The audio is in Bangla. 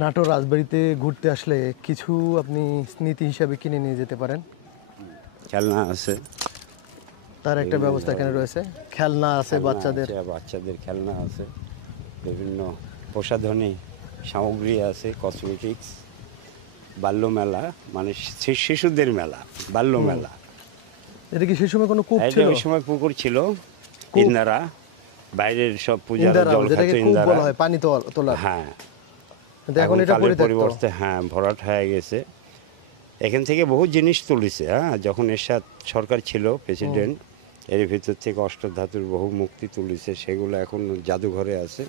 নাটোর রাজবাড়িতে ঘুরতে আসলে কিছু আপনি স্মৃতি হিসাবে কিনে নিয়ে যেতে পারেন। খেলনা আছে, তার একটা ব্যবস্থা এখানে রয়েছে, খেলনা আছে বাচ্চাদের। বাচ্চাদের খেলনা আছে, বিভিন্ন প্রসাধনী সামগ্রী আছে, কসমেটিক্স, বাল্য মেলা, মানে শিশুদের মেলা, বাল্য মেলা। এটা কি সেই সময় কোনো কূপ এটা ছিল? ওই সময় পুকুর ছিল, কূপ? ইন্দারা, বাইরের সব পূজার ইন্দারা, জল যেটাকে খাতো কূপ ইন্দারা। বলা হয়, পানি তোলা। হ্যাঁ, কিন্তু এখন এটা কালের পরিত্যক্ত। পরিবর্তে ভরাট হয়ে গেছে। এখান থেকে বহু জিনিস তুলেছে। যখন এরশাদ সরকার ছিল প্রেসিডেন্ট, এর ভিতর থেকে অষ্টধাতুর বহু মূর্তি তুলেছে, সেগুলো এখন জাদুঘরে আছে।